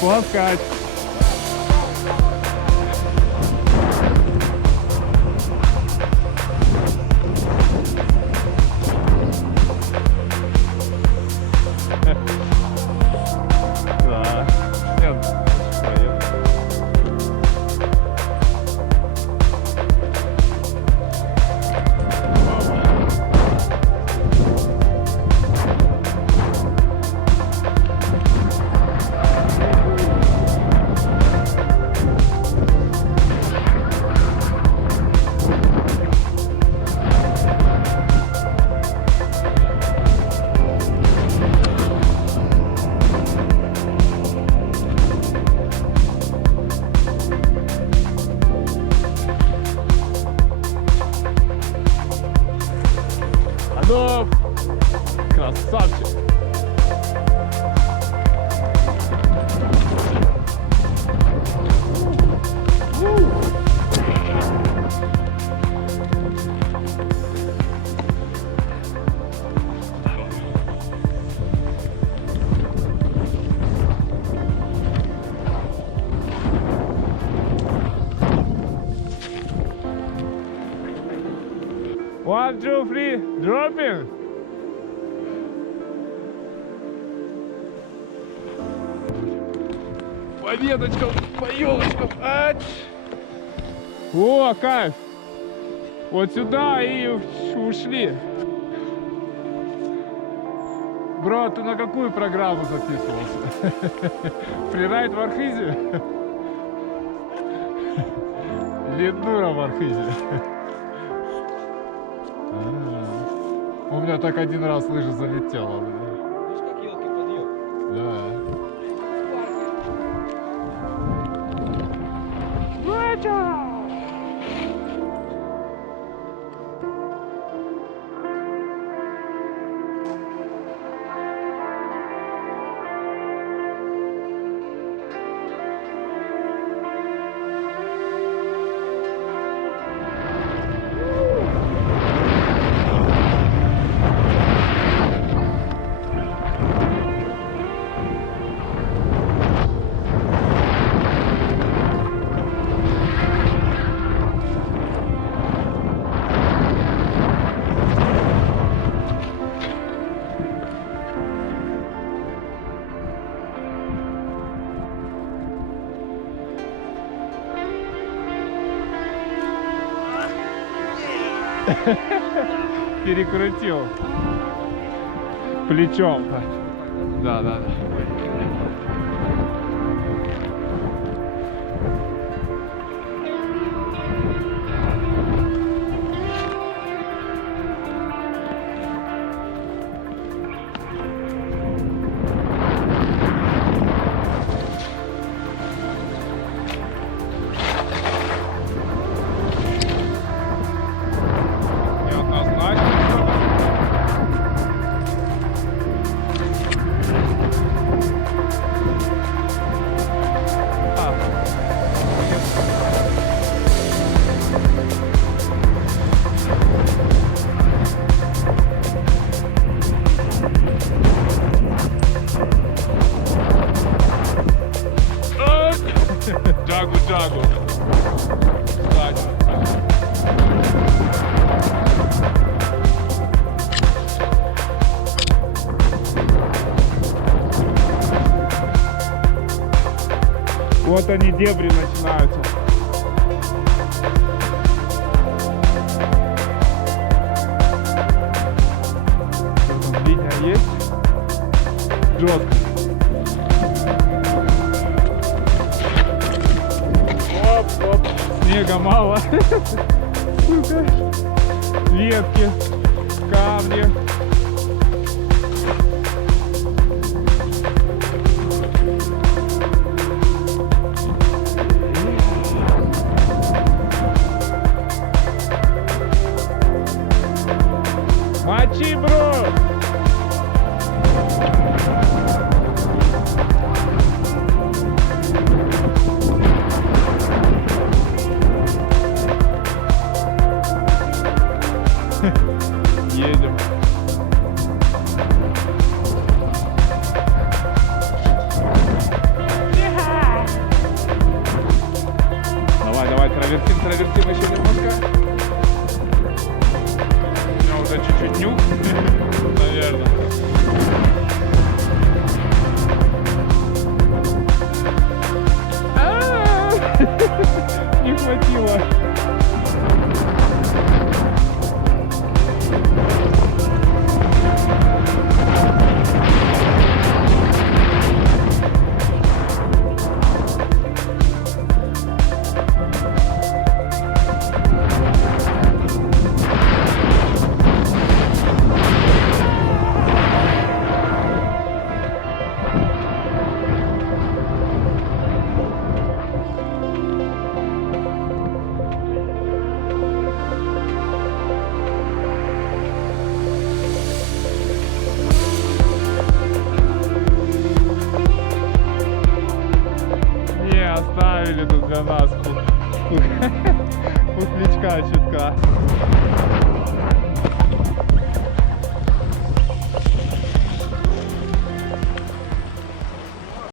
Плавкать. Да. Нет, поехали. Адов! Красавчик! One, two, three, dropping. По веточкам, по елочкам. О, кайф. Вот сюда и ушли. Бро, ты на какую программу записывался? Фрирайд в Архызе? Леднура в Архызе. У меня так один раз лыжа залетела. Видишь, как елки подъем? Да. Перекрутил плечом. Да, да, да. Джагу. Вот они, дебри начинаются. Линия есть. Жестко. Оп. Снега мало. Сука. Ветки, камни. Мочи, бро! Едем. тут для нас пухлячка чутка.